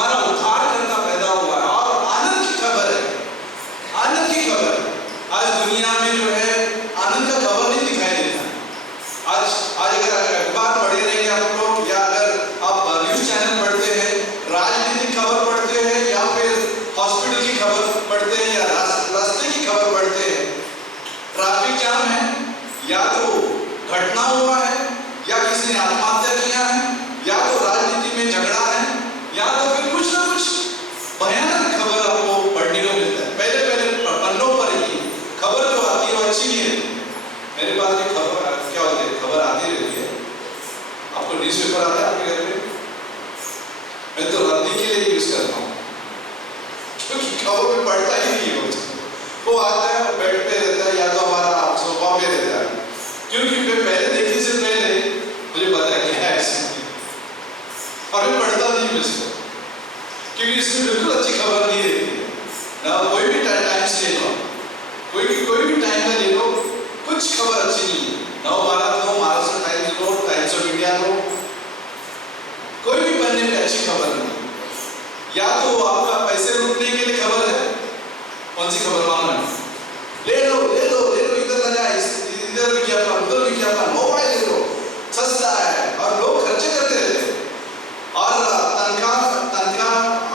तुम्हारा उद्धार करना पैदा हुआ है और आनंद की खबर है, आनंद की खबर। आज दुनिया में जो है आनंद का खबर नहीं दिखाई देता। आज अगर अखबार पढ़े रहेंगे आप लोग, या अगर आप न्यूज चैनल पढ़ते हैं, राजनीतिक खबर पढ़ते हैं, या फिर हॉस्पिटल की खबर पढ़ते हैं, या रास्ते की खबर पढ़ते हैं, ट्रैफिक जाम है, या तो घटना हुआ है, या किसी ने आत्महत्या किया है, या तो राजनीति में झगड़ा है, या तो फिर कुछ ना कुछ भयानक खबर आपको पढ़ने को मिलता है। पहले पन्नों पर ही खबर जो आती है वो अच्छी नहीं रहती। मेरे पास भी खबर क्या होती है, खबर आती रहती है। आपको न्यूज़पेपर आता है आपके घर में? मैं तो रद्दी के लिए यूज करता हूँ, क्योंकि खबर में पढ़ता ही नहीं है। वो आता है, बेड पे रहता है, या तो हमारा सोफा पे रहता है, क्योंकि मैं पहले देखने से पहले मुझे पता है क्या है इसमें, और मैं पढ़ता नहीं हूँ इसको, क्योंकि इसमें बिल्कुल अच्छी खबर नहीं रहती है ना। कोई भी टाइम से ले लो, कोई भी टाइम में ले लो, कुछ खबर अच्छी नहीं है। नवभारत लो, महाराष्ट्र टाइम्स लो, टाइम्स ऑफ इंडिया लो, कोई भी पन्ने में अच्छी खबर नहीं। या तो आपका पैसे लूटने के लिए खबर है, कौन सी खबर मालूम है? ले लो ले लो ले लो, इधर लगा, इधर विज्ञापन, उधर विज्ञापन, मोबाइल ले लो, सस्ता है, और लोग खर्चे करते रहते हैं, और तनख्वाह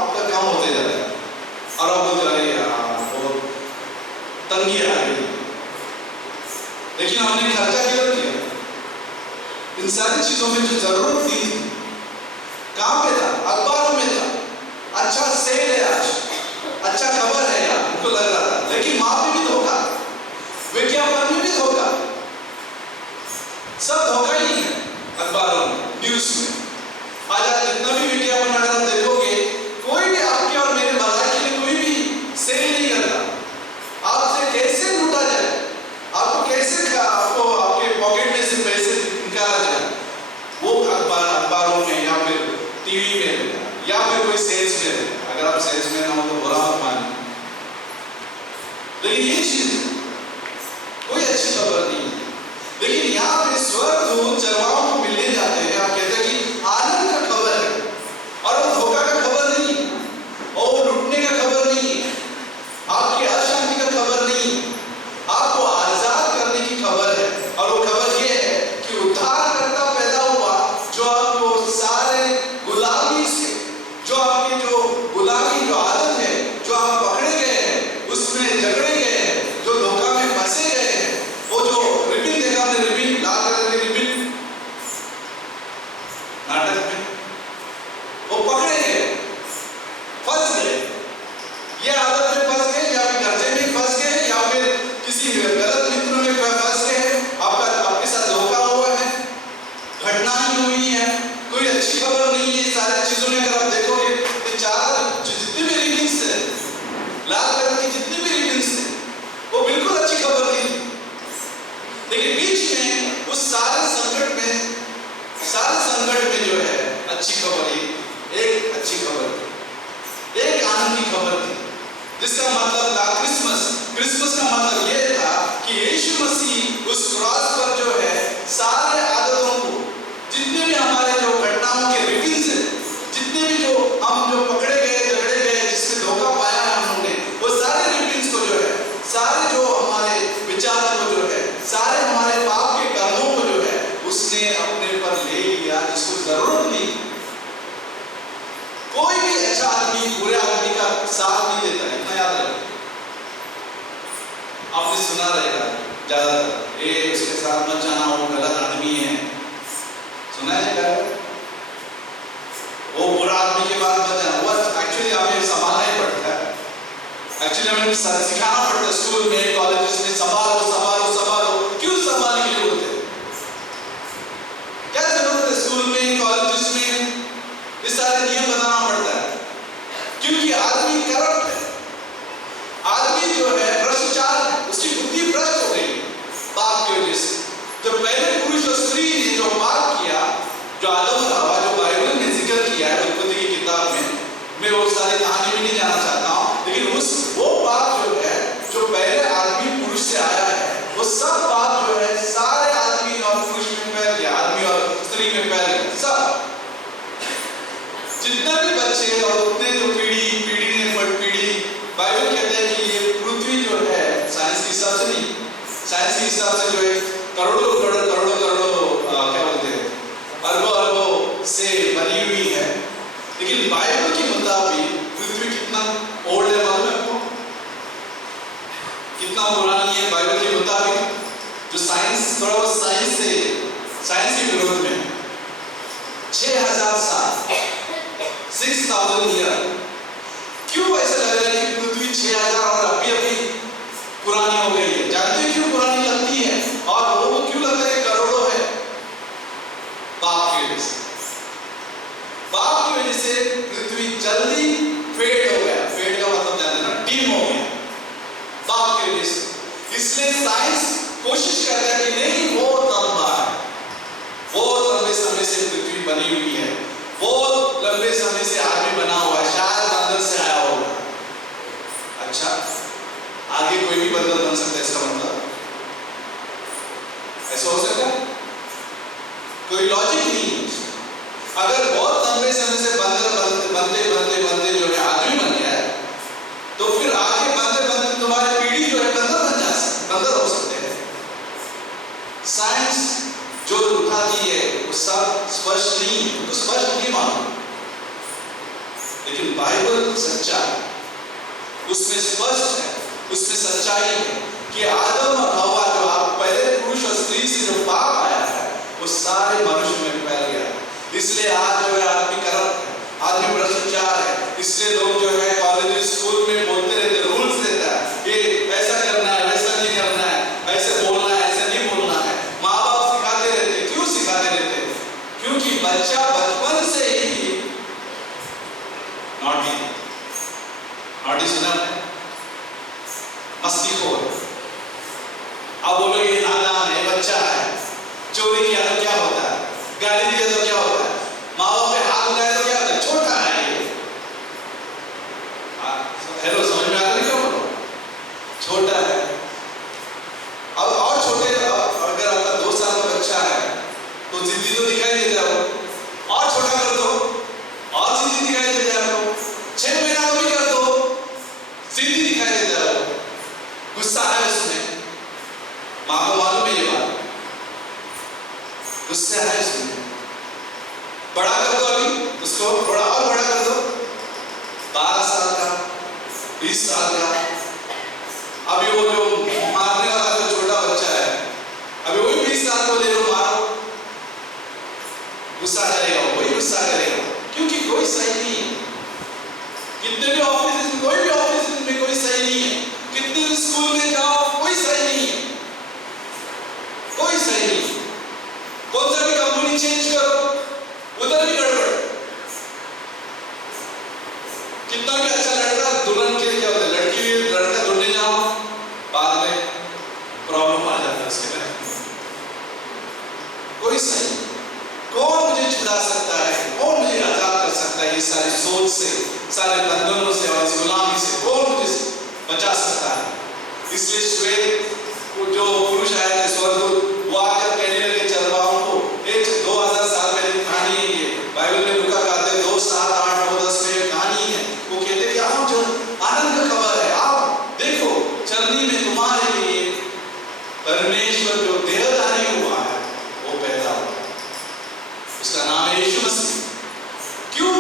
आपका कम होते जाता है, और आप बोलते अरे यार बहुत तंगी आ गई। लेकिन हमने खर्चा क्यों किया? इन सारी चीजों में जो जरूरत थी कहाँ पे था? अखबारों में था। अच्छा सेल है आज, अच्छा खबर है यार, उनको लग रहा था, लेकिन वहां पे भी धोखा, विज्ञापन में भी धोखा, सब धोखा ही है। अखबारों में, न्यूज में आज जितना भी विज्ञापन अगर आप देखोगे, कोई भी आपके और मेरे भलाई के लिए कोई भी सेल नहीं करता। आपसे कैसे लूटा जाए, आपको कैसे आपको आपके पॉकेट में से पैसे निकाला जाए, वो अखबारों में या फिर टीवी में या फिर कोई सेल्समैन। अगर आप सेल्समैन हो तो बुरा मत मानिए, लेकिन ये चीज कोई अच्छी खबर नहीं है। लेकिन यहाँ पे स्वर्गदूत चरवाहों को मिलने जाते हैं, आप कहते हैं कि आनंद का खबर है, और वो धोखा का खबर नहीं, और लुटने का खबर नहीं, आपकी अशांति का खबर नहीं, आपको आजाद करने की खबर है। और वो खबर ये है कि उद्धारकर्ता पैदा हुआ, जो आपको सारे गुलामी से, जो आपकी जो गुलामी जो आदत है, जो आप पकड़े गए हैं, उसमें झगड़े गए हैं, जो धोखा में फंसे गए हैं, वो जो रिबिन देखा आपने, रिबिन लाल कलर के रिबिन नाटक में, वो पकड़े गए, फंस गए, ये आदत में फंस गए, या फिर कर्जे में फंस गए, या फिर किसी गलत मित्र में फंस गए, आपके साथ धोखा हुआ है, घटना ही हुई है, कोई अच्छी खबर नहीं है। सारी चीजों में अगर आप देखोगे तो चार जितने भी रिबिन्स थे, लाल कलर की जितनी भी रिबिन्स थे, वो बिल्कुल अच्छी खबर नहीं थी। लेकिन बीच में उस सारे संकट में जो है अच्छी खबर, एक अच्छी खबर थी, एक आनंद की खबर थी, जिसका मतलब था क्रिसमस का मतलब यह था कि यीशु मसीह उस क्रॉस पर जो है सारे आदतों को, जितने भी हमारे जो घटनाओं के रिबिन्स हैं, जितने भी जो हम जो पकड़े गए, झगड़े गए, जिसमें धोखा पाया हम लोगों ने, वो सारे रिबिन्स को जो है, सारे जो हमारे विचार को जो है, सारे हमारे पाप के कर्मों को जो है, उसने अपने पर ले लिया, जिसको जरूरत नहीं। कोई भी अच्छा आदमी बुरे आदमी का साथ नहीं देता, इतना याद रखो। आपने सुना रहेगा ज्यादातर, ए उसके साथ मत जाना, वो गलत आदमी है, सुना है क्या? वो बुरा आदमी के बाद मत जाना, वो एक्चुअली हमें संभालना ही पड़ता है, एक्चुअली हमें सिखाना पड़ता है स्कूल में, कॉलेजेस में, संभालो संभालो संभालो। क्यों संभालने के लिए बोलते हैं? क्या जरूरत है स्कूल में, कॉलेजेस में ये सारे नियम बनाना पड़ता है? क्योंकि आदमी करप्ट है, आदमी जो है भ्रष्टाचार है, उसकी बुद्धि भ्रष्ट हो गई पाप की वजह से। तो पहले पुरुष और स्त्री ने जो पाप किया, जो आदम और हवा, जो बाइबल में जिक्र किया है उत्पत्ति की किताब में, मैं वो सारी कहानी में नहीं जाना चाहता हूँ, लेकिन वो पाप जो है, जो पहले आदमी पुरुष से आया है, वो सब पाप जो है सारे आदमी और पुरुष में फैल गया, आदमी और स्त्री में फैल गया। सब जितने भी बच्चे और उतने लेकिन बाइबल के मुताबिक पृथ्वी कितना ओल्ड है मालूम है आपको? कितना पुरानी है बाइबल के मुताबिक? जो साइंस थोड़ा बहुत साइंस के विरोध में 6000 साल 6000 ईयर। क्यों ऐसा लग रहा है कि पृथ्वी 6000 और अभी पुरानी हो गई है? जानते हैं क्यों पुरानी लगती है? और लोगों को क्यों लगता है करोड़ों है? पाप की वजह से। पाप की वजह से पृथ्वी जल्दी फेड हो गया। फेड का मतलब जानते हैं ना, डिम हो गया पाप की वजह से। इसलिए साइंस कोशिश करता है कि नहीं, बहुत लंबा है, बहुत लंबे समय से पृथ्वी बनी हुई है, बहुत लंबे समय से आदमी बना हुआ है, शायद अंदर से आया होगा। अच्छा, आगे कोई भी बंदर बन सकता है, इसका मतलब ऐसा हो सकता है? कोई लॉजिक नहीं है। अगर बहुत लंबे समय से बंदर बनते जो है आदमी बन गया है, तो फिर आगे बनते तुम्हारी पीढ़ी जो है बंदर हो सकते हैं। साइंस जो उठाती है वो सब स्पष्ट नहीं मालूम, लेकिन बाइबल सच्चा है, उसमें स्पष्ट है, उसमें सच्चाई है कि आदम और हवा जो आप पहले पुरुष और स्त्री से जो पाप आया है वो सारे मनुष्य में फैल गया। इसलिए आज जो है आदमी करप्ट है, आदमी भ्रष्टाचार है। इसलिए लोग जो है कॉलेज स्कूल में बोलते रहते, रूल्स देता है, ये ऐसा करना है, वैसा नहीं करना है, ऐसे बोलना है, ऐसे नहीं बोलना है। माँ बाप सिखाते रहते। क्यों सिखाते रहते? क्योंकि बच्चा बचपन से ही नॉटी सुना है, मस्तीखोर। अब बोलोगे ये नादान है, बच्चा है, चोरी किया तो क्या होता है, गाली दिया तो क्या होता है, माँ बाप पे हाथ उठाया तो क्या होता है, छोटा है ये। हेलो, समझ में आ रहा है क्या बोलो? छोटा है। अब और छोटे, अगर आपका 2 साल का बच्चा है तो जिद्दी तो दिखाई देता है, और छोटा कर दो और जिद्दी दिखाई देता है आपको। 6 महीना को भी कर दो, जिद्दी दिखाई देता है, गुस्सा है उसमें। माँ को मालूम है ये बात, गुस्सा है उसमें। बड़ा कर दो अभी उसको, थोड़ा और बड़ा कर दो, 12 साल का, 20 साल का। अभी वो जो मारने वाला जो छोटा बच्चा है, अभी वही 20 साल को ले लो, मारो, गुस्सा करेगा, वही गुस्सा करेगा, क्योंकि कोई सही नहीं है। कितने भी ऑफिस में, कोई भी ऑफिस में कोई सही नहीं है, कितने भी स्कूल में जाओ, कोई सही नहीं है, कोई सही नहीं। कौन सा भी कंपनी चेंज करो, उधर भी गड़बड़। कितना भी अच्छा लड़का दुल्हन के लिए क्या होता है, लड़की भी लड़का ढूंढने जाओ, बाद में प्रॉब्लम आ जाता है उसके बाद। कोई सही, कौन मुझे छुड़ा सकता है, कौन मुझे आजाद कर सकता है इस सारी सोच से, सारे बंधनों से और इस गुलामी से, कौन मुझे बचा सकता है? इसलिए श्वेत जो पुरुष आए थे स्वर्गदूत, वो आकर कहने लगे चरवाहों को, 2000 साल पहले की कहानी है ये, बाइबल में लूका कहते हैं 2, 7, 8, 9, 10 में कहानी है। वो कहते कि आओ, जो आनंद का खबर है, आओ देखो, चलनी में तुम्हारे लिए परमेश्वर जो देहधारी हुआ है वो पैदा हुआ, उसका नाम है यीशु मसीह। क्यों?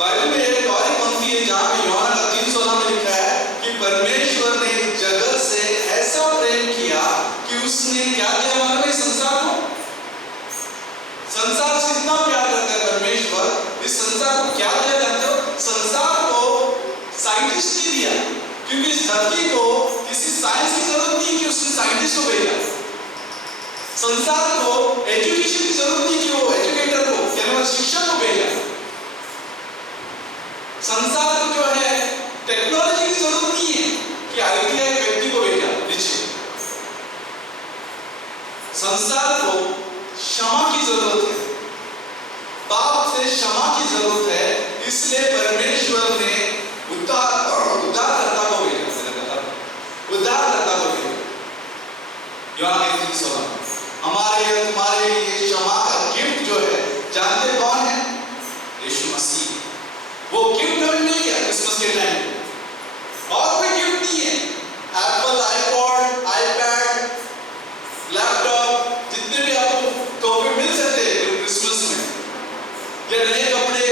बाइबल में एक और पंक्ति है जहां पे यूहन्ना 3:16 में लिखा है कि परमेश्वर ने जगत से ऐसा प्रेम किया कि उसने क्या किया, मालूम है? संसार को, संसार से इतना प्यार करता है परमेश्वर, इस संसार को क्या दिया जानते हो? संसार को साइंटिस्ट नहीं दिया, क्योंकि इस धरती को किसी साइंस की जरूरत नहीं कि उसने साइंटिस्ट को भेजा। संसार को एजुकेशन की जरूरत नहीं कि वो एजुकेटर को, यानी शिक्षक को भेजा। संसार को जो है टेक्नोलॉजी की जरूरत नहीं है कि आईटीआई व्यक्ति को भेजा नीचे। संसार को क्षमा की जरूरत है, पाप से क्षमा की जरूरत है, इसलिए परमेश्वर ने उद्धारकर्ता को भेजा, उद्धारकर्ता को भेजा। यूहन्ना 3:16 हमारे लिए, तुम्हारे लिए क्षमा का गिफ्ट जो है, जानते कौन है? यीशु मसीह। वो गिफ्ट हमें नहीं किया क्रिसमस के टाइम, और कोई गिफ्ट नहीं है। एप्पल, आईपॉड, आईपैड, लैपटॉप, जितने भी आपको तोहफे मिल सकते हैं क्रिसमस में, या नए कपड़े,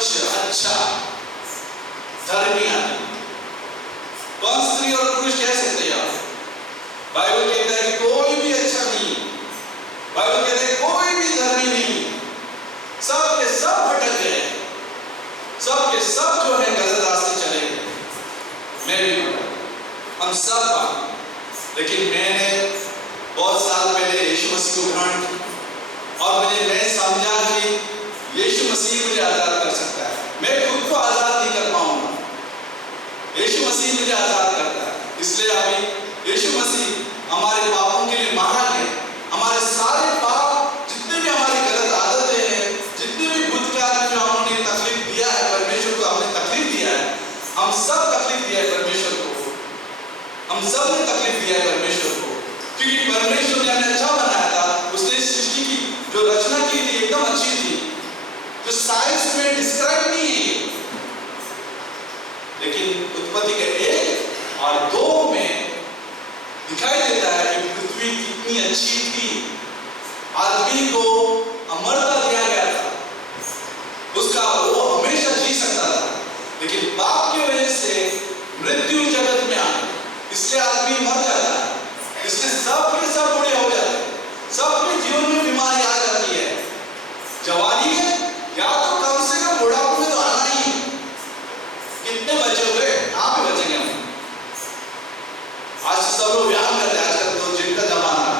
स्वच्छ, अच्छा, धर्मी आदमी। कौन स्त्री और पुरुष कह सकते हैं आप? बाइबल कहता है कि कोई भी अच्छा नहीं, बाइबल कहता है कोई भी धर्मी नहीं, सब के सब भटक गए, सब के सब जो है गलत रास्ते चले गए। मैं भी भटक, हम सब बात। लेकिन मैंने बहुत साल पहले यीशु मसीह को ग्रहण किया और मैं समझा कि यीशु मसीह मुझे आजाद कर सकता है। मैं खुद को आजाद नहीं कर पाऊंगा, यीशु मसीह मुझे आजाद करता है। इसलिए अभी यीशु मसीह हमारे पापों के लिए मारा गया, हमारे सारे पाप, जितने भी हमारी गलत आदतें हैं, जितने भी भूतकाल में जो हमने तकलीफ दिया है परमेश्वर को, हमने तकलीफ दिया है, हम सब तकलीफ दिया है परमेश्वर को, हम सब ने तकलीफ दिया है परमेश्वर को, क्योंकि परमेश्वर ने हमें अच्छा बनाया था। उसने सृष्टि की जो रचना की थी एकदम अच्छी थी, जो साइंस में डिस्क्राइब नहीं है, लेकिन उत्पत्ति के 1 और 2 में दिखाई देता है कि पृथ्वी कितनी अच्छी थी। आदमी को अमरता दिया गया था, उसका वो हमेशा जी सकता था, लेकिन पाप की वजह से मृत्यु जगत में आ गई, इसलिए आदमी मर जाता है, इसलिए सब के सब बूढ़े हो जाते हैं, सबके जीवन में बीमारी आ जाती है। जवानी में या तो कम से कम बुढ़ापे में तो आना ही है। कितने बचोगे? कहाँ पे बचेंगे हम? आज सब लोग व्यायाम करते हैं, आजकल तो जिम का जमाना है,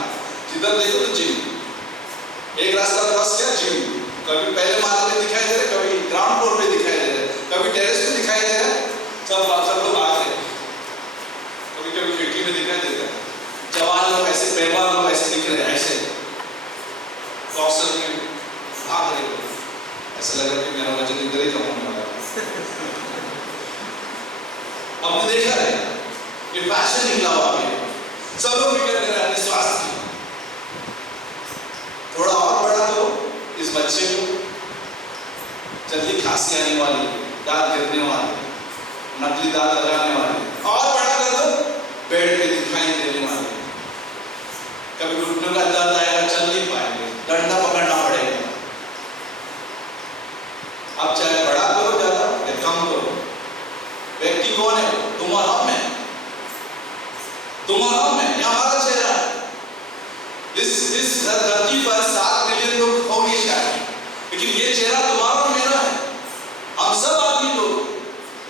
जिधर देखो तो जिम। एक रास्ता क्रॉस किया, जिम। कभी पहले माले में दिखाई दे रहे, कभी ग्राउंड फ्लोर पे दिखाई दे रहे, कभी टेरेस पे दिखाई दे रहे, सब लोग आ रहे, कभी कभी खिड़की में दिखाई देते हैं। जवान लोग ऐसे, बेवान लोग ऐसे दिख रहे हैं, ऐसे बॉक्सर में भाग रहे, ऐसा लग रहा है कि मेरा वजन इधर ही कम होने वाला है। आपने देखा है ये फैशन निकला हुआ है, सब लोग फिक्र कर रहे हैं अपने स्वास्थ्य की। थोड़ा और बड़ा तो इस बच्चे को जल्दी खांसी आने वाली, दांत गिरने वाले, नकली दांत लगाने वाले, और बड़ा कर दो बेड पे दिखाई देने वाले, कभी घुटनों का दर्द आएगा, चल नहीं पाएंगे, डंडा पकड़ना पड़ेगा। अब चाहे बड़ा करो ज्यादा या कम करो, व्यक्ति कौन है? तुम और हम में, तुम और हम में, यह हमारा चेहरा है। इस धरती पर 7 मिलियन लोग होंगे शायद, लेकिन ये चेहरा तुम्हारा और मेरा है। हम सब आदमी लोग,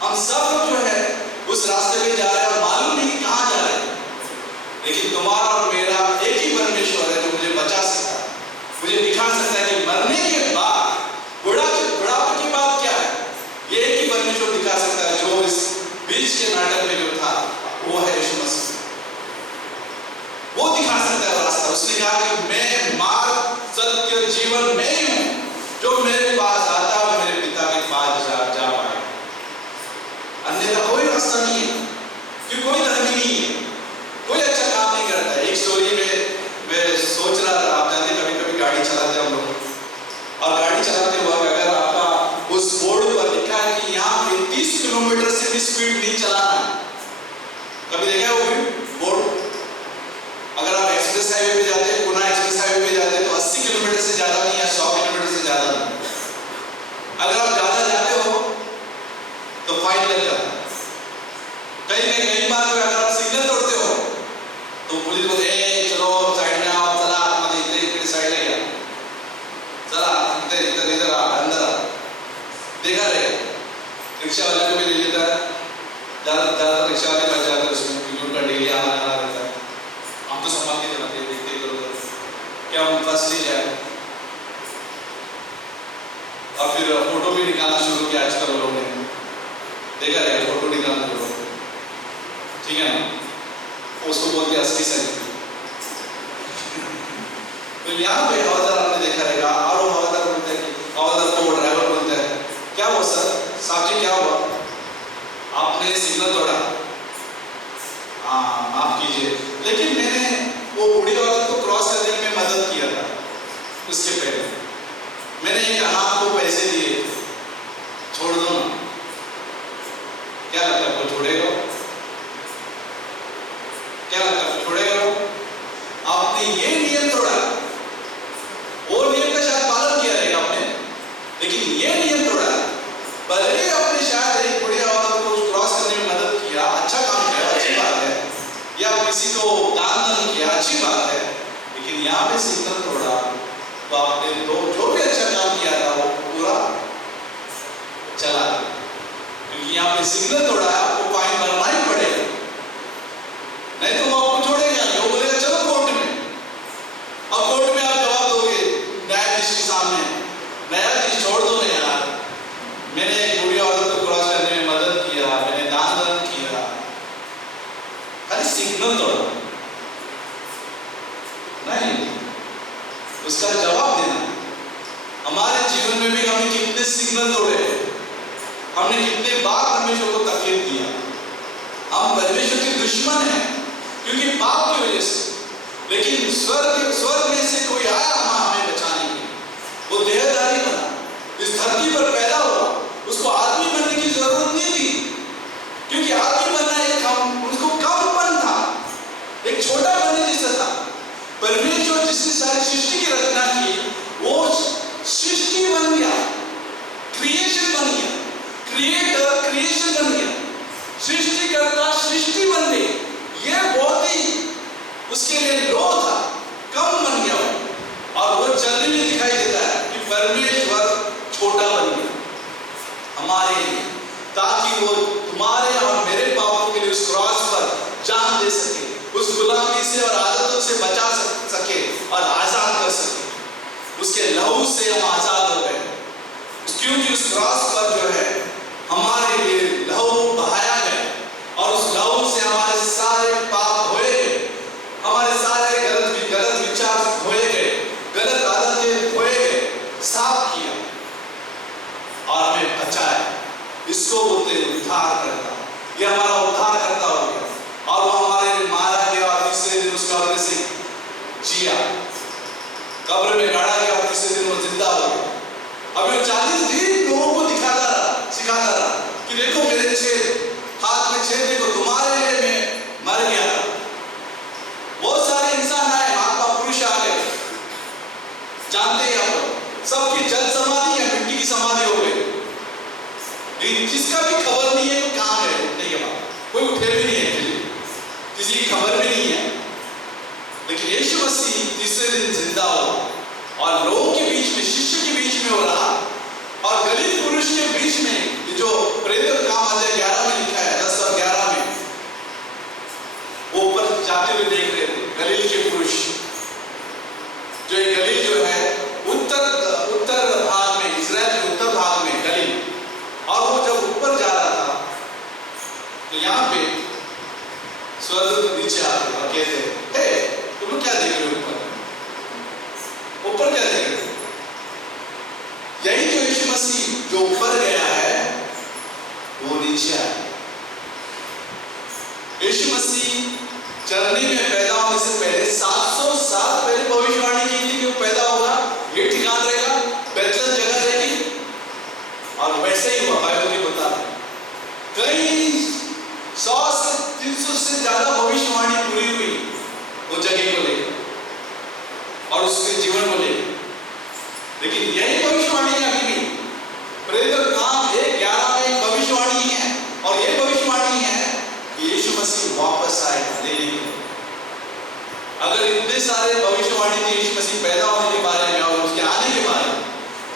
हम सब लोग जो है उस रास्ते पे जा रहे हैं और मालूम नहीं कि कहाँ जा रहे हैं, लेकिन तुम्हारा और मेरा एक ही परमेश्वर है जो मुझे बचा सकता है, मुझे दिखा सकता है कि मरने के बाद, बुढ़ापे के बाद क्या है, ये एक ही परमेश्वर दिखा सकता है, जो इस बीच के नाटक में जो था वो है यीशु मसीह। वो दिखा सकता है रास्ता। उसने कहा कि मैं मार्ग, सत्य, जीवन मैं ही हूं, जो मेरे पास आता है वो मेरे पिता के पास जा पाए, अन्यथा कोई रास्ता नहीं है, क्योंकि कोई धर्मी नहीं है, कोई अच्छा काम नहीं करता है। एक स्टोरी में मैं सोच रहा था, आप जानते कभी कभी गाड़ी चलाते हम लोग, और गाड़ी चलाते वक्त अगर आपका उस बोर्ड पर लिखा है कि यहाँ पे 30 किलोमीटर से भी स्पीड नहीं चलाना है, कभी देखा है वो बोर्ड? अगर आप एक्सप्रेस हाईवे पे जाते हैं, पुणे एक्सप्रेस हाईवे पे जाते हैं, तो 80 किलोमीटर से ज्यादा नहीं या 100 किलोमीटर से ज्यादा नहीं। अगर आप ज्यादा जाते हो तो फाइन लग जाता है। कई बार अगर आप सिग्नल तोड़ते हो तो पुलिस बोलते हैं चलो साइड में आओ, चला इधर साइड ले गया, चला इधर अंदर आ। देखा रहे रिक्शा वाले को भी ले लेता है, ज्यादातर रिक्शा वाले बच जाते हैं उसमें, क्योंकि उनका डेली आना जाना रहता है। हम तो संभाल के चलाते हैं, देखते करो क्या हम फंस नहीं जाए। और फिर फोटो भी निकालना शुरू किया आजकल लोगों ने, देखा रहे फोटो निकालना शुरू, ठीक है ना, उसको बोलते हैं असली सेल्फी। तो यहाँ पे हवादार आपने देखा रहेगा, और वो हवादार बोलते हैं, हवादार को ड्राइवर बोलते हैं, क्या हुआ सर, साहब जी क्या हुआ, आपने सिग्नल तोड़ा, हाँ माफ कीजिए, लेकिन मैंने वो बूढ़ी औरत को क्रॉस करने में मदद किया था, उसके पहले मैंने ये कहा आपको पैसे दिए, छोड़ दो ना। क्या लगता है आपको छोड़ेगा? क्या लगता है छोड़ेगा? आपने ये नियम तोड़ा, वो नियम का शायद पालन किया रहेगा आपने, लेकिन ये नियम तोड़ा, दान धर्म किया, अच्छी बात है, लेकिन यहाँ पे सिग्नल तोड़ा तो आपने जो भी अच्छा काम किया था वो पूरा चला गया, क्योंकि यहाँ पे सिग्नल तोड़ा है, आपको फाइन भरना ही पड़ेगा, नहीं तो वो आपको छोड़ेगा नहीं, वो बोलेगा चलो कोर्ट में। अब कोर्ट में आप जवाब दोगे न्यायाधीश के सामने, न्यायाधीश छोड़ दो ना यार, मैंने एक बूढ़ी औरत को क्रॉस करने में मदद किया, मैंने दान धर्म किया, खाली सिग्नल तोड़ा नहीं, उसका जवाब देना। हमारे जीवन में भी हमने कितने सिग्नल तोड़े, हमने कितने बार परमेश्वर को तकलीफ दिया, हम परमेश्वर के दुश्मन हैं क्योंकि पाप की वजह से, लेकिन स्वर्ग में से कोई आया हमें बचाने के लिए, वो देहधारी बना, इस धरती पर पैदा हुआ, उसको आदमी बनने की जरूरत नहीं थी, क्योंकि आदमी बनना एक उसको कमपन था, एक छोटा बनने जैसा था। परमेश्वर जिसने सारी सृष्टि की रचना की, वो सृष्टि बन गया, क्रिएशन बन गया, क्रिएटर क्रिएशन बन गया, सृष्टिकर्ता सृष्टि बन गई। ये बहुत ही उसके लिए लो था, कम बन गया वो, और वो चलने में दिखाई देता है कि परमेश्वर छोटा बन गया हमारे लिए, ताकि वो तुम्हारे और मेरे पापों के लिए उस क्रॉस पर जान दे सके, उस गुलामी से और आदतों से बचा सके और आजाद कर सके। उसके लहू से हम आजाद हो गए, क्योंकि उस क्रॉस पर जो है हमारे लिए लहू बहाया गया, और उस लहू से हमारे सारे पाप धोए गए, हमारे सारे गलत विचार धोए गए, गलत आदतें धोए गए, साफ किया और हमें बचाया। इसको बोलते उद्धार करता, ये हमारा उद्धार करता हो गया, और वो हमारे लिए मारा गया और तीसरे दिन उसका कब्र से जिया, कब्र में गाड़ा गया और तीसरे दिन वो जिंदा हो गया। अभी वो 40 दिन लोगों को सिखाता रहा कि देखो मेरे छेद, हाथ में छेद देखो, तुम्हारे लिए मैं मर गया था। बहुत सारे इंसान आए, महात्मा पुरुष आ गए, जानते हैं आप लोग, सबकी जल समाधि या मिट्टी की समाधि हो गई, जिसका भी खबर नहीं है कहाँ है, उठने के बाद कोई उठे भी नहीं है, किसी की खबर भी नहीं है। लेकिन यीशु मसीह तीसरे दिन जिंदा हो और लोगों के बीच में, शिष्य के बीच में हो रहा, और गलील पुरुष के बीच में, जो प्रेरित काम अध्याय 11 में लिखा है, 10 और 11 में, वो ऊपर जाते हुए देख रहे थे गलील के पुरुष, जो एक गलील जो है उत्तर भाग में, इजराइल के उत्तर भाग में गलील, और वो जब ऊपर जा रहा था तो यहाँ पे स्वर्गदूत नीचे आते और कहते, हे तुम लोग क्या देख रहे हो ऊपर क्या देख रहे हो? यही जो यीशु मसीह जो ऊपर गया है वो नीचे आया। यीशु मसीह चरनी में पैदा होने से पहले 700 साल पहले भविष्यवाणी की थी कि वो पैदा होगा, ये ठिकाना रहेगा, बेथलेहम जगह रहेगी, और वैसे ही हुआ। बाइबल के मुताबिक कई 100 से 300 से ज्यादा भविष्यवाणी पूरी हुई वो जगह को लेकर और उसके जीवन को लेकर, लेकिन यही भविष्यवाणी है अभी भी। प्रेरित काम 1:11 में एक भविष्यवाणी है, और ये भविष्यवाणी है कि यीशु मसीह वापस आएगा लेने के लिए। अगर इतने सारे भविष्यवाणी थी यीशु मसीह पैदा होने के बारे में और उसके आने के बारे में,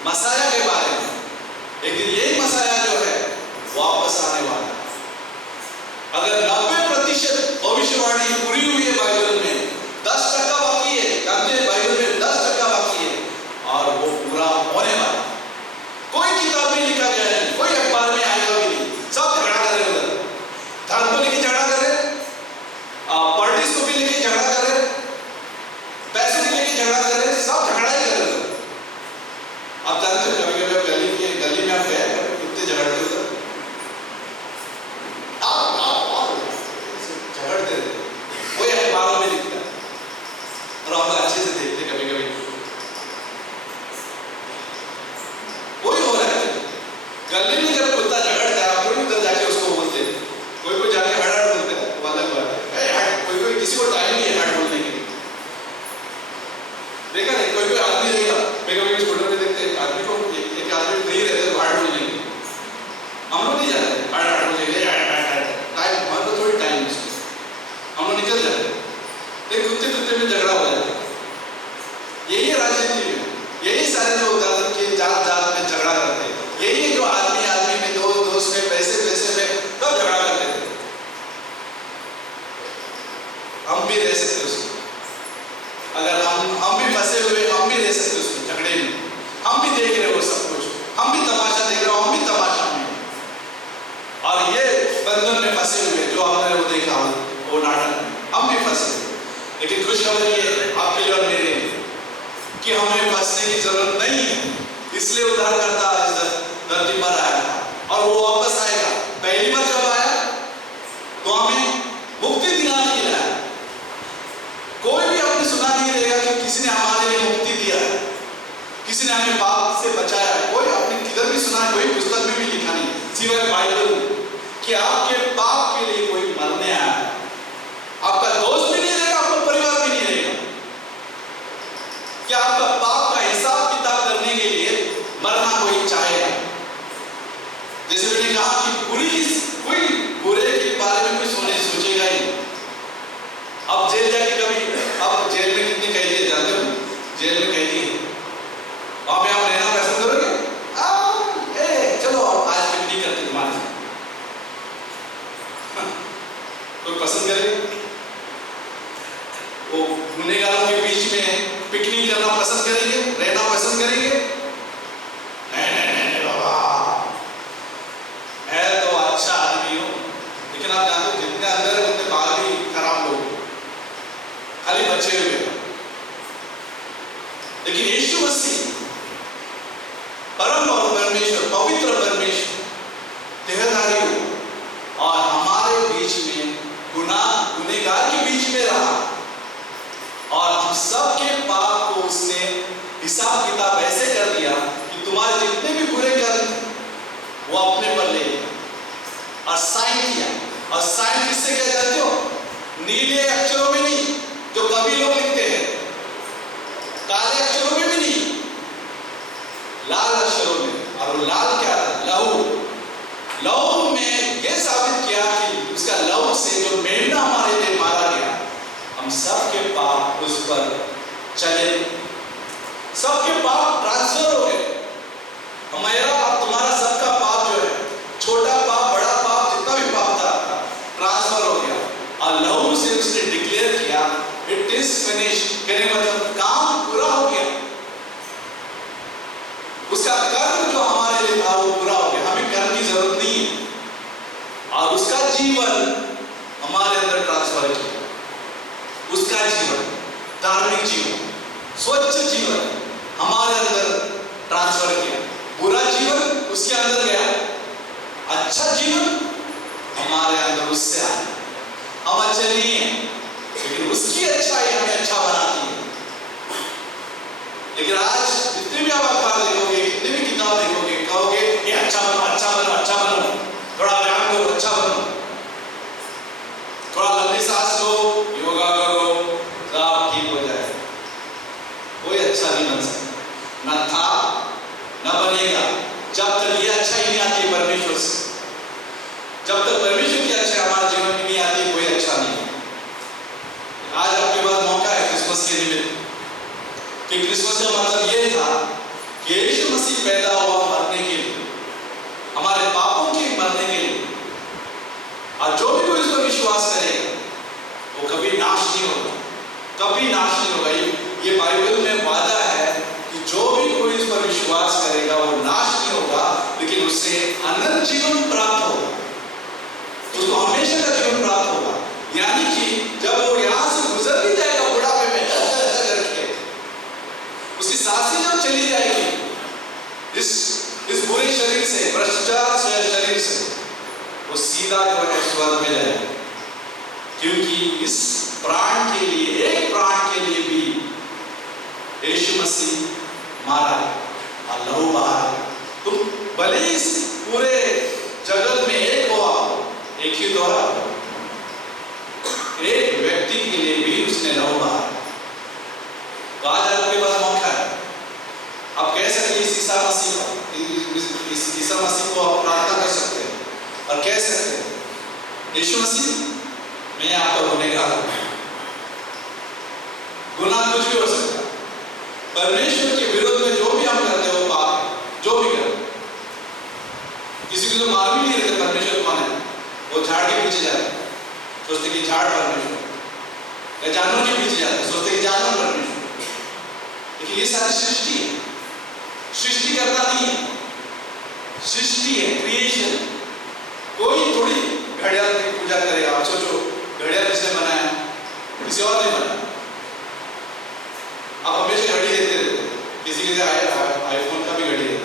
मसाया के बारे में, लेकिन यही मसाया जो है वापस आने वाला है। अगर 90% भविष्यवाणी पूरी हुई है बाइबल में, 10% बाकी है, जानते हैं बाइबल में 10% बाकी है, और वो पूरा होने वाला। कोई किताब में लिखा गया नहीं, कोई अखबार में आएगा भी नहीं, सब झगड़ा कर रहे उधर, धर्म को लेके झगड़ा कर रहे, पार्टीज को भी लेके झगड़ा कर रहे, पैसे को लेके झगड़ा कर रहे, सब झगड़ा ही कर रहे। आप जानते हो कभी कभी हम भी रह सकते उसमें। अगर हम भी फंसे हुए, हम भी रह सकते उसमें झगड़े में। हम भी देख रहे हो सब कुछ, हम भी तमाशा देख रहे हो, हम भी तमाशा में, और ये बंधन में फंसे हुए जो आपने वो देखा वो नाटक में, हम भी फंसे हुए। लेकिन खुशखबरी ये आपके लिए और मेरे लिए कि हमें फंसने की जरूरत नहीं है। इसलिए उद्धारकर्ता इस धरती पर आया और वो वापस आएगा। पहली बार जब आया तो हमें मुक्ति दिलाने के लिए आया। कोई भी आपने सुना नहीं देगा कि किसी ने हमारे लिए मुक्ति दिया है, किसी ने हमें पाप से बचाया है। कोई आपने किधर भी सुना है, कोई पुस्तक में भी लिखा नहीं सिवाय बाइबल कि आपके पाप के लिए कोई मरने आया है। आपका दोस्त भी नहीं रहेगा, आपका परिवार भी नहीं रहेगा। क्या आपका पाप का हिसाब किताब करने के लिए मरना कोई चाहेगा? जैसे मैंने कहा कि कोई बुरे के बारे में कोई सोचेगा ही। अब जेल जाके कभी, अब जेल में कितने कैदी है जानते हो? जेल में कैदी है, वहां पे आप रहना पसंद करोगे? चलो आज पिकनिक करते तुम्हारे साथ, कोई पसंद करेगा? वो गुनहगारों के बीच में पिकनिक करना पसंद करेंगे, रहना पसंद करेंगे? नहीं बाबा, है तो अच्छा आदमी हो, लेकिन आप जानते हो जितने अंदर है उतने बाहर भी खराब लोग, खाली बच्चे हुए। लेकिन यीशु मसीह परम और परमेश्वर, पवित्र परमेश्वर देहधारी हो और हमारे बीच में गुनहगार के बीच में रहा, और हम सबके पाप को उसने हिसाब किताब ऐसे कर दिया कि तुम्हारे जितने भी बुरे कर्म थे वो अपने पर ले लिया और साइन किया। और साइन किससे किया जानते हो? नीले अक्षरों में नहीं जो कभी लोग लिखते हैं, काले अक्षरों में भी नहीं, लाल अक्षरों में। और वो लाल क्या था? लहू। लहू में यह साबित किया कि उसका लहू से जो मेढ़ा हमारे लिए मारा गया, हम सबके पाप उस पर चले, सबके पाप ट्रांसफर हो गए। हमारा तुम्हारा सबका पाप जो है, छोटा पाप बड़ा पाप जितना भी पाप था ट्रांसफर हो गया। और लहू से उसने डिक्लेयर किया इट इज फिनिश्ड, कहने मतलब काम पूरा हो गया। उसका कर्म जो हमारे लिए था वो पूरा हो गया, हमें कर्म की जरूरत नहीं है। और उसका जीवन हमारे अंदर ट्रांसफर किया। उसका जीवन, धार्मिक जीवन, स्वच्छ जीवन हमारे अंदर ट्रांसफर किया। बुरा जीवन उसके अंदर गया, अच्छा जीवन हमारे अंदर उससे आया। हम अच्छे नहीं हैं, लेकिन उसकी अच्छाई हमें अच्छा बनाती है। लेकिन आज जितने भी आप अखबार देखोगे, कितने भी किताब देखोगे, कहोगे ये अच्छा बनो, अच्छा बनो, अच्छा बनो, थोड़ा व्यायाम करो, अच्छा बनो, थोड़ा लंबी सांस लो, योगा करो, सब ठीक हो जाए। कोई अच्छा नहीं बन सकता, न था न बनेगा, जब तक ये अच्छा ही नहीं आती परमेश्वर से। जब तक परमेश्वर की अच्छा हमारे जीवन में नहीं आती, कोई अच्छा नहीं। आज आपके पास मौका है क्रिसमस के निमित्त, कि क्रिसमस का मतलब ये था कि यीशु मसीह पैदा हुआ मरने के लिए, हमारे पापों के मरने के लिए। और जो भी कोई इस पर विश्वास करेगा वो कभी नाश नहीं होगा, कभी नाश नहीं होगा। ये बाइबल में वादा है कि जो भी कोई इस पर विश्वास करेगा वो नाश नहीं होगा, लेकिन उससे अनंत जीवन प्राप्त होगा, उसको हमेशा का जीवन प्राप्त होगा। यानी कि जब वो यहाँ से गुजर भी जाएगा बुढ़ापे में करके, उसकी सांसें जब चली जाएगी इस बुरे शरीर से, भ्रष्टाचार शरीर से, वो सीधा जो है स्वर्ग में जाएगा। क्योंकि इस प्राण के लिए, एक प्राण के लिए भी यीशु मसीह मारा है और लहू बहा है। तुम भले इस पूरे जगत में एक हो, आप एक ही दोहरा, एक व्यक्ति के लिए भी उसने लहू बहा है। तो आज आपके पास मौका है, आप कह सकते हैं इस ईसा मसीह को आप प्रार्थना कर सकते हैं और कह सकते हैं यीशु मसीह मैं आपका गुनहगार हूं। गुनाह कुछ भी हो सकता है, परमेश्वर के विरोध में जो भी हम करते हो पाप है, जो भी करते। किसी को तो मालूम ही नहीं रहता परमेश्वर कौन है, वो झाड़ के पीछे जाते, सोचते कि झाड़ परमेश्वर। या जानवर के पीछे जाते हैं, सोचते हैं कि जानवर परमेश्वर, लेकिन ये सारी सृष्टि है, सृष्टि करता नहीं है, सृष्टि है, क्रिएशन। कोई थोड़ी घड़ियाल की पूजा करेगा। आप सोचो घड़ियाल किसने बनाया? किसी और ने बनाया। आप हमेशा घड़ी देखते रहते हैं, किसी के आईफोन का भी घड़ी है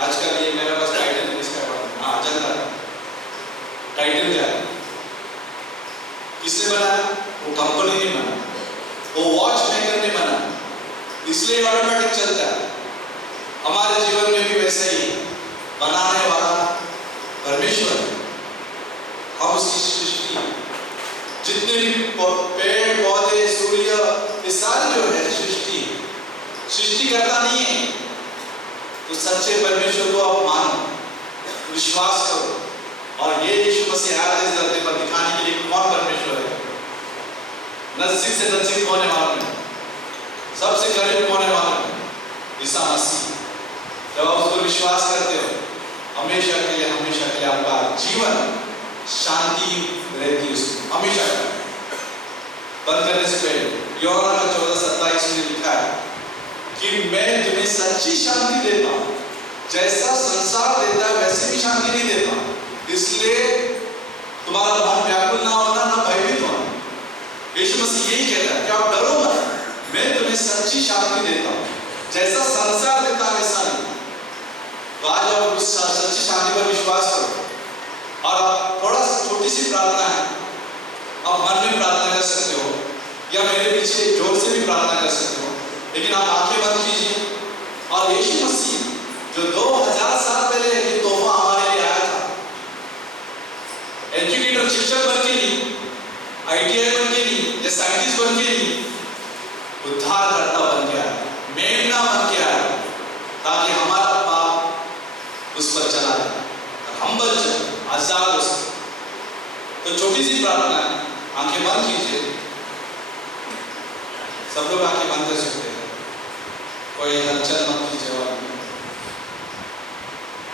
आजकल। ये मेरे पास टाइटल इसका जनता टाइटल क्या है? किसने बनाया? वो कंपनी ने बनाया, वो वॉच मेकर ने बनाया, इसलिए ऑटोमेटिक चलता है। हमारे जीवन में भी वैसे ही बनाने वाला परमेश्वर है। हम उसकी सृष्टि, जितने भी पेड़ पौधे सूर्य, ये सारे जो है सृष्टि करता नहीं है। तो सच्चे परमेश्वर को आप मानो, विश्वास करो, और ये यीशु मसीह आया इस धरती पर दिखाने के लिए कौन परमेश्वर है। नजदीक से नजदीक कौन है मालूम है? सबसे करीब कौन है मालूम है? ईसा मसीह। जब आप उसको विश्वास करते हो, हमेशा के लिए आपका जीवन शांति रहती है उसमें, हमेशा। बंद करने से पहले यूहन्ना 14:27 में लिखा है कि मैं तुम्हें सच्ची शांति देता हूं, जैसा संसार देता है वैसे भी शांति नहीं देता, इसलिए तुम्हारा मन व्याकुल ना होना, ना भयभीत होना। यीशु मसीह यही कहता है कि आप डरो मत, मैं तुम्हें सच्ची शांति देता हूं, जैसा संसार देता है वैसा नहीं। तो आज आप उस सच्ची शांति पर विश्वास करो। और आप थोड़ा सा छोटी सी प्रार्थना है, आप मन में प्रार्थना कर सकते हो या मेरे पीछे जोर से भी प्रार्थना कर सकते हो, लेकिन आप आंखें बंद कीजिए और यीशु मसीह जो 2000 साल पहले ये तोहफा हमारे लिए आया था, एजुकेटर शिक्षक बन के नहीं, ITI बन के नहीं, या साइंटिस्ट बन के नहीं, उद्धारकर्ता बन के आया, मेमना बन के आया, ताकि हमारा पाप उस पर चला जाए, हम बच जाए, आजाद हो सके। तो छोटी सी प्रार्थना है, आंखें बंद कीजिए, सब लोग आंखें बंद कर सकते हैं, कोई हलचल मत कीजिए,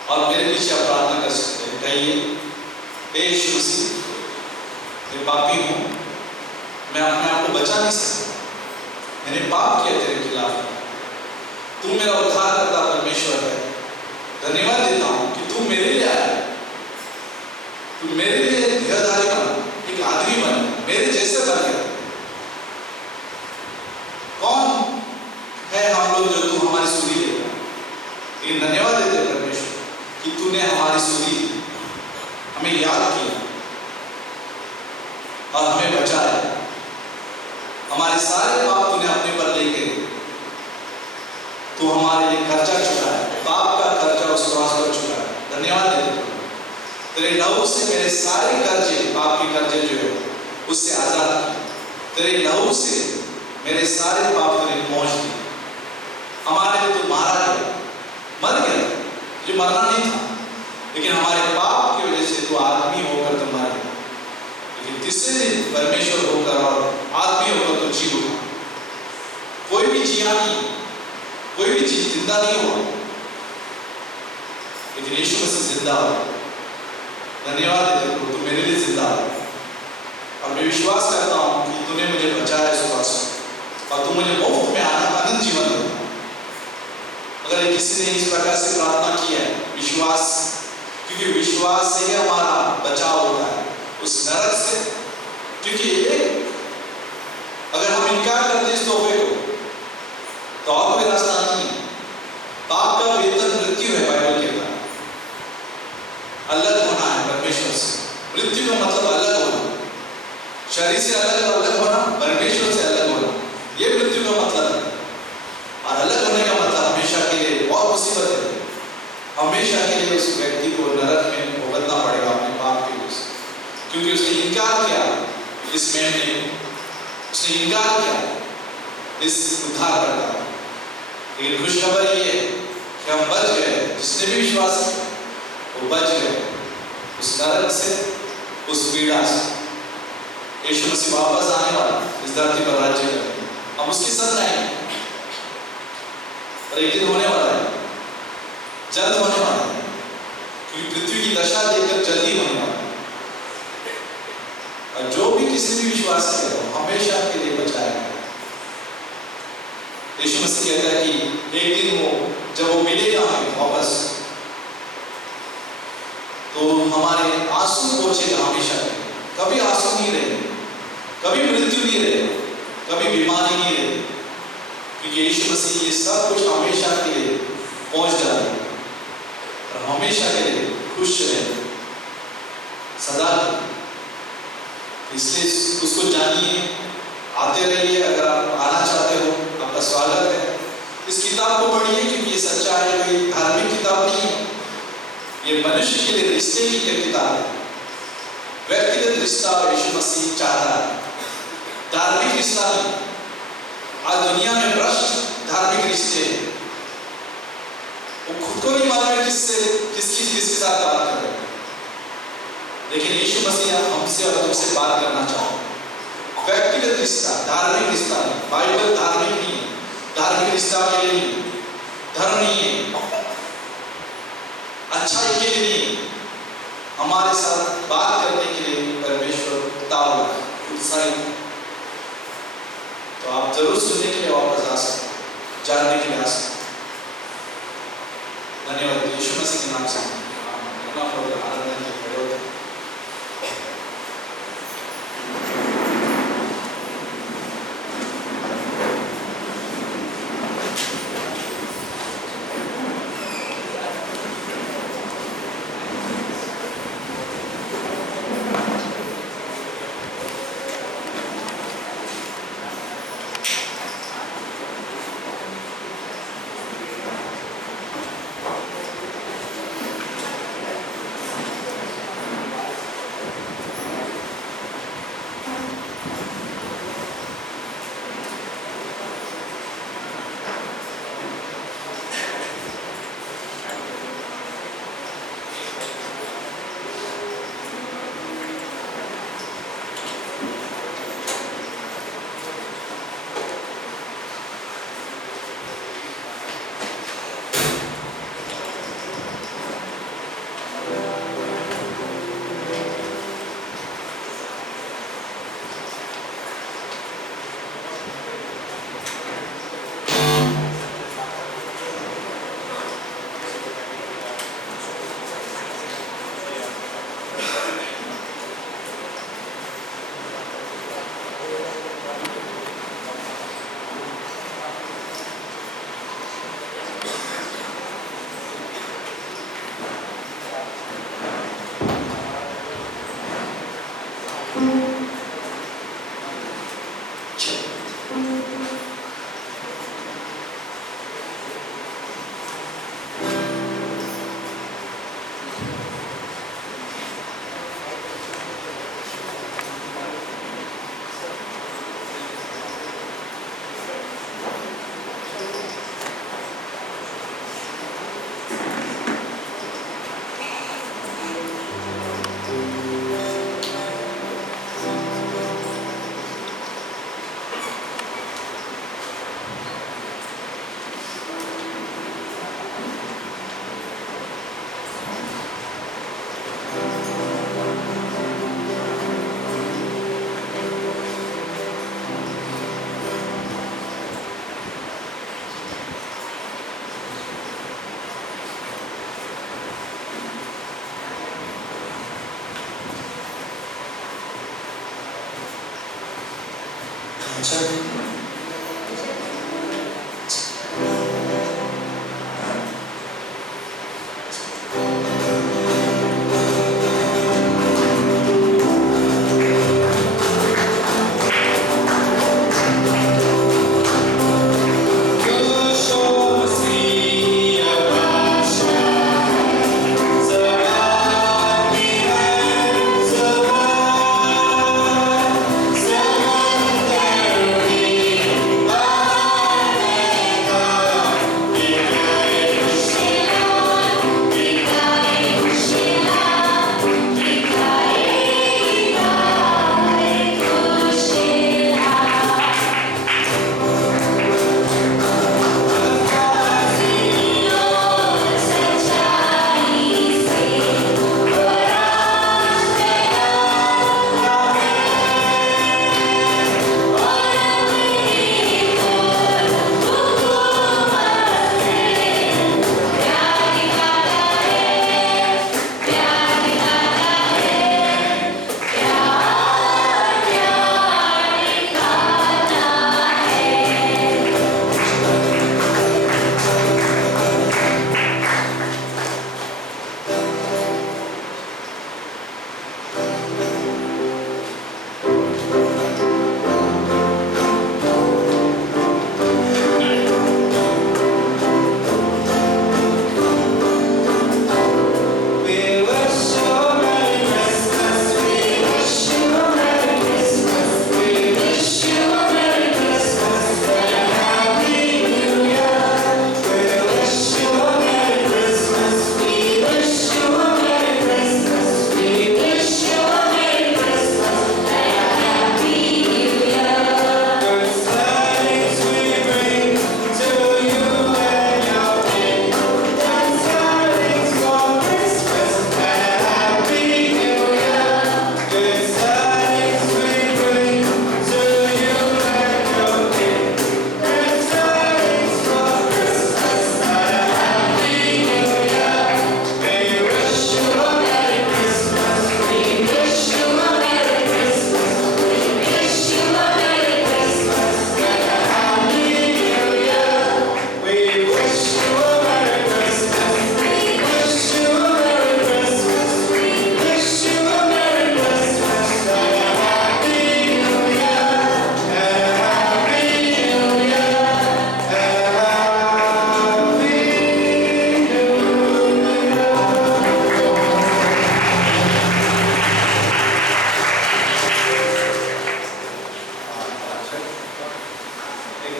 और मेरे पीछे आप प्रार्थना कर सकते हैं। कहिए, हे यीशु मसीह, मैं पापी हूं, मैं अपने आप को बचा नहीं सकता, मैंने पाप किया तेरे खिलाफ, तू मेरा उद्धारकर्ता परमेश्वर है। धन्यवाद देता हूं कि तू मेरे लिए आया, तू मेरे लिए देहधारी बन, एक आदमी बन, मेरे जैसे बन गया। कौन है हम लोग जो तू हमारी सुधी लेगा? लेकिन धन्यवाद देते परमेश्वर कि तूने हमारी सुधी, हमें याद किया और हमें बचाया। हमारे सारे पाप तूने अपने पर लेके तू हमारे लिए खर्चा चुकाया, पाप का खर्चा उस क्रॉस पर चुकाया। धन्यवाद देते तेरे लहू से मेरे सारे कर्जे, पाप के कर्जे जो है उससे आजाद किए। तेरे लहू से मेरे सारे पाप तूने पहुंच दिए। हमारे लिए तू मारा गया, मर गया, जो मरना नहीं था, लेकिन हमारे पाप की वजह से तू आदमी होकर तुम मर गया, लेकिन तीसरे दिन परमेश्वर होकर और आदमी होकर तू जी उठा। कोई भी जिया नहीं, कोई भी चीज जिंदा नहीं हुआ, लेकिन यीशु मसीह जिंदा हुआ। धन्यवाद देते हो, तू मेरे लिए जिंदा है, और मैं विश्वास करता हूं कि तूने मुझे बचाया इस बात से, और तू मुझे मुफ्त में आनंद जीवन देगा। अगर किसी ने इस प्रकार से प्रार्थना की है, विश्वास, क्योंकि विश्वास से ही हमारा बचाव होता है उस नरक से। क्योंकि अगर हम इनकार करते हैं इस तोहफे को, तो और कोई रास्ता नहीं है। पाप का वेतन मृत्यु है, बाइबल कहता है। अलग होना है परमेश्वर से। मृत्यु का मतलब अलग होना, शरीर से अलग होना, परमेश्वर से अलग होना, ये मृत्यु का मतलब है। और अलग होने का मतलब हमेशा के लिए बहुत मुसीबत है, हमेशा के लिए उस व्यक्ति को नरक में भुगतना पड़ेगा अपने पाप की वजह से, क्योंकि उसने इनकार किया इस मेमने, उसने इनकार किया इस उद्धारकर्ता। लेकिन खुशखबर ये है कि हम बच गए, जिसने भी विश्वास किया वो बच गए उस नरक से, उस पीड़ा से। यीशु मसीह वापस आने वाला, इस धरती पर राज्य करेंगे, हम उसके साथ रहेंगे, और एक दिन होने वाला है, जल्द होने वाला है, क्योंकि पृथ्वी की दशा देखकर जल्दी होने वाला है। और जो भी किसी भी विश्वास किया हमें हमेशा के लिए बचाया गया। यीशु मसीह कहता है कि एक दिन वो जब वो मिलेगा हमें वापस, तो हमारे आंसू पोंछेगा हमेशा के लिए। कभी आंसू नहीं रहे, कभी मृत्यु नहीं रहे, कभी बीमारी नहीं रहे, क्योंकि यीशु मसीह ये सब कुछ हमेशा के लिए पहुंच डाले और हमेशा के लिए खुश रहे सदा के। इसलिए उसको जानिए, आते रहिए। अगर आप आना चाहते हो, आपका स्वागत है। इस किताब को पढ़िए, क्योंकि ये सच्चा है, कोई धार्मिक किताब नहीं है। ये मनुष्य के लिए रिश्ते की किताब है। व्यक्तिगत रिश्ता यीशु मसीह चाहता है, धार्मिक रिश्ता नहीं। आज दुनिया में भ्रष्ट धार्मिक रिश्ते हैं। वो खुद को नहीं मालूम है किसके साथ बात कर रहे हैं, लेकिन यीशु मसीह हमसे और तुमसे बात करना चाहता है। व्यक्तिगत रिश्ता, धार्मिक रिश्ता नहीं। बाइबल धार्मिक नहीं है, धार्मिक रिश्ता के लिए नहीं, धर्म नहीं है, अच्छाई के लिए नहीं, हमारे साथ बात करने के लिए परमेश्वर उतावला है, उत्साहित। तो आप जरूर सुनने के लिए वापस आ सकते, जानने के लिए आ सकते। धन्यवाद। यीशु मसीह के नाम से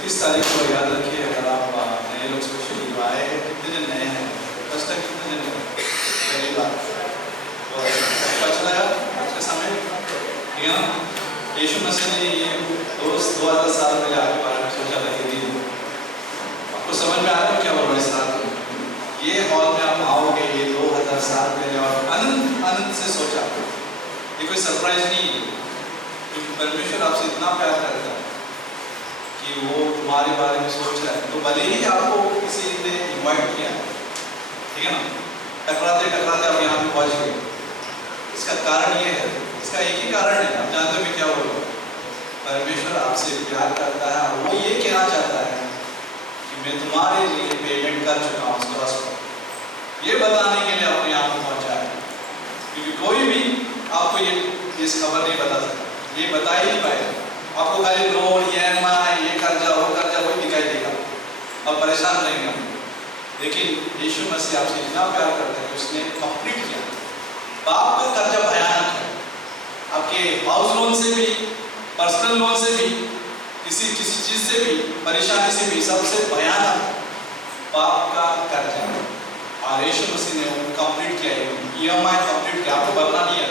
31 तारीख को याद रखिए, अगर आप नए लोग स्पेशली आए हैं, कितने दिन नए हैं, फर्स्ट टाइम कितने दिन पहली बार, तो अच्छा लगा आज का समय, ठीक है ना। यीशु मसीह ने ये 2000 साल पहले आपके बारे में सोचा था ये दिन, आपको समझ में आ रहा है क्या बोल रहा है इस रात में? ये हॉल में आप आओगे, ये 2000 साल पहले और अनंत से सोचा, ये कोई सरप्राइज नहीं है, क्योंकि परमेश्वर आपसे इतना प्यार करता है कि वो तुम्हारे बारे में सोच रहा है। तो भले ही आपको किसी ने इन्वाइट किया, ठीक है ना, टकराते टकराते आप यहाँ पे पहुँच गए, इसका कारण ये है, इसका एक ही कारण है, आप जानते हो मैं क्या बोल रहा हूँ, परमेश्वर आपसे प्यार करता है और वो ये कहना चाहता है कि मैं तुम्हारे लिए पेमेंट कर चुका हूँ उस क्रॉस पर, ये बताने के लिए अपने आप को पहुँचा है। क्योंकि कोई भी आपको ये इस खबर नहीं बता सकता, ये बता ही नहीं पाएगा, आपको खाली लोन, EMI, ये कर्जा वो दिखाई देगा, अब परेशान रहेंगे। लेकिन यीशु मसीह आपसे इतना प्यार करता है कि उसने कंप्लीट किया। बाप का कर्जा भयानक है, आपके हाउस लोन से भी, पर्सनल लोन से भी, किसी चीज से भी, परेशानी से भी, सबसे भयानक बाप का कर्जा। और यीशु मसीह ने वो कंप्लीट किया, EMI कंप्लीट किया, आपको भरना नहीं है,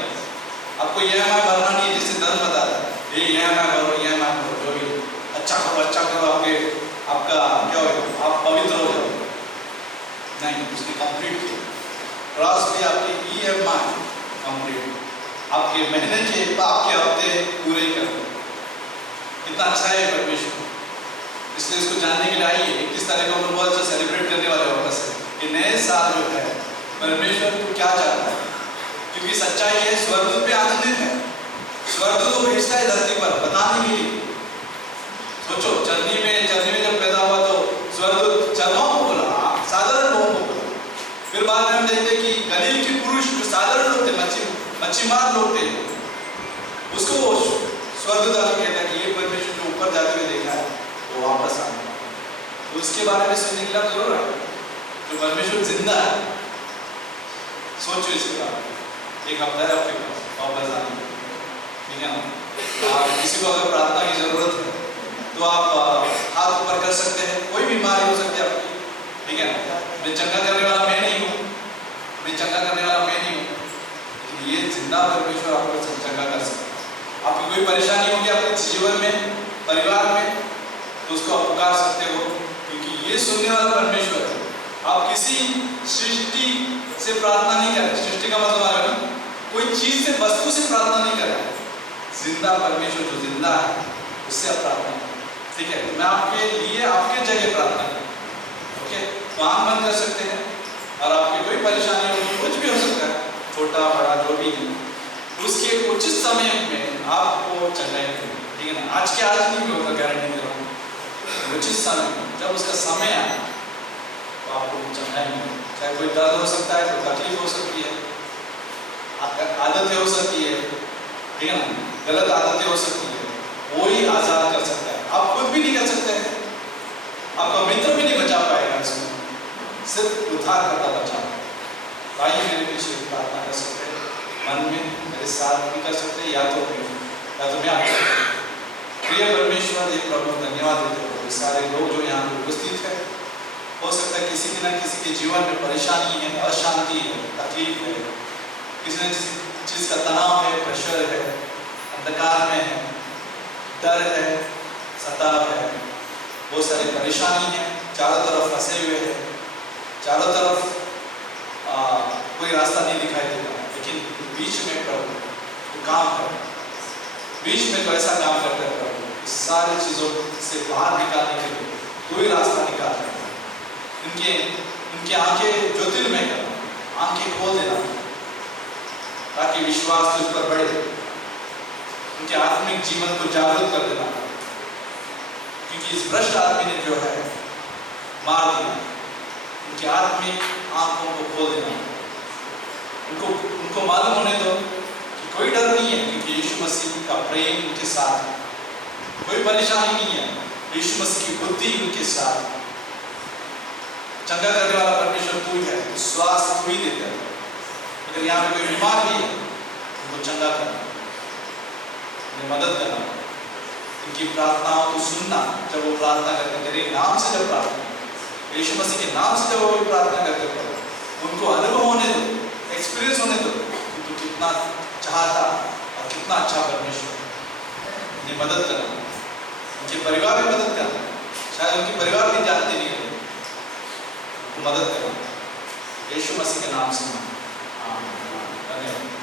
आपको EMI भरना नहीं है, जिससे धर्म बताता है ये EMI भरो, जो भी अच्छा करो, आपका क्या होगा, आप पवित्र हो जाओ, नहीं, उसने कंप्लीट किया क्रॉस पे, आपके EMI कंप्लीट, आपके महीने के पाप के हफ्ते पूरे कर दो। कितना अच्छा है परमेश्वर, इसलिए इसको जानने के लिए आइए। 31 तारीख को हम बहुत अच्छा सेलिब्रेट करने वाले वापस से कि नए साल जो है परमेश्वर को क्या चाहता है, क्योंकि सच्चाई है, स्वर्गदूत पे आनंदित है, स्वर्गदूत को भेजता है धरती पर बताने के लिए। सोचो, चरनी में जब पैदा हुआ तो स्वर्गदूत चरवाओं को बोला, साधारण लोगों को बोला, फिर बाद में हम देखते कि गलील के पुरुष जो साधारण लोग थे, मच्छीमार लोग थे, उसको स्वर्गदूत आके कहता है कि ये परमेश्वर जो ऊपर जाते हुए देखा है वो वापस आने, तो उसके बारे में सुनने के लिए जरूर है, जो परमेश्वर जिंदा है। सोचो इसके बारे में, एक हफ्ता है आपके पास वापस आने, ठीक है ना। आप किसी को अगर प्रार्थना की जरूरत है तो आप हाथ ऊपर कर सकते हैं, कोई बीमारी हो सकती है आपकी, ठीक है ना। मैं चंगा करने वाला मैं नहीं हूँ, लेकिन ये जिंदा परमेश्वर आपको चंगा कर सकता है। आपकी कोई परेशानी होगी आपके जीवन में, परिवार में, तो उसको आप पुकार सकते हो, क्योंकि ये सुनने वाला परमेश्वर है। आप किसी सृष्टि से प्रार्थना नहीं करें, सृष्टि का मतलब है ना, कोई चीज से, वस्तु से प्रार्थना नहीं करें, जिंदा परमेश्वर जो जिंदा है उससे आप प्रार्थना करें, ठीक है। तो मैं आपके लिए आपके जगह प्रार्थना करूँ, ओके, तो आंख बंद कर सकते हैं, और आपकी कोई परेशानी होगी, कुछ भी हो सकता है, छोटा बड़ा जो भी है, उसके उचित समय में आपको चंगाई करें, ठीक है ना। आज के आज नहीं होगा, गारंटी दे रहा हूँ, उचित समय जब उसका समय आए तो आपको चंगाई मिले। चाहे कोई दर्द हो सकता है, कोई तकलीफ हो सकती है, आदतें हो सकती है, ठीक है ना, गलत आदतें हो सकती है, वो ही आजाद कर सकता है, आप खुद भी नहीं कर सकते हैं, आपका मित्र भी नहीं बचा पाएगा इसमें, सिर्फ उद्धार करता बचा। भाई मेरे पीछे प्रार्थना कर सकते हैं, मन में मेरे साथ भी कर सकते हैं, या तो मैं आपको प्रिय परमेश्वर एक प्रभु धन्यवाद देते हैं सारे लोग जो यहाँ उपस्थित है। हो सकता है किसी न किसी के जीवन में परेशानी है, अशांति है, तकलीफ है, किसी न किसी चीज का तनाव है, प्रेशर है, अंधकार में है, डर है, सताव है, बहुत सारी परेशानी है, चारों तरफ फंसे हुए हैं, चारों तरफ कोई रास्ता नहीं दिखाई देता, लेकिन बीच में प्रभु तो काम कर, बीच में तो ऐसा काम करता है प्रभु, इस सारी चीजों से बाहर निकालने के लिए कोई रास्ता निकालना, इनके आंखें ज्योतिर्मय करना, आंखें खोल देना, ताकि विश्वास तुझ पर बढ़े, उनके आत्मिक जीवन को जागरूक कर देना, क्योंकि इस भ्रष्ट आदमी ने जो है मार दिया, उनकी आत्मिक आंखों को खोल देना, उनको मालूम होने दो कि कोई डर नहीं है, क्योंकि यीशु मसीह का प्रेम उनके साथ है, कोई परेशानी नहीं है, यीशु मसीह की बुद्धि उनके साथ, चंगा करने वाला परमेश्वर तू ही है, स्वास्थ्य तू ही देता है। अगर यहाँ पे कोई बीमार भी है उनको चंगा करना, उन्हें मदद करना, उनकी प्रार्थनाओं को सुनना, जब वो प्रार्थना करते तेरे नाम से, जब प्रार्थना यीशु मसीह के नाम से जब वो प्रार्थना करते हो, उनको अनुभव होने दो, एक्सपीरियंस होने दो कि तू कितना चाहता और कितना अच्छा परमेश्वर। उन्हें मदद करना, उनके परिवार में मदद करना, शायद उनके परिवार भी जानते नहीं है, उनको मदद करना यीशु मसीह के नाम से। धन्यवाद।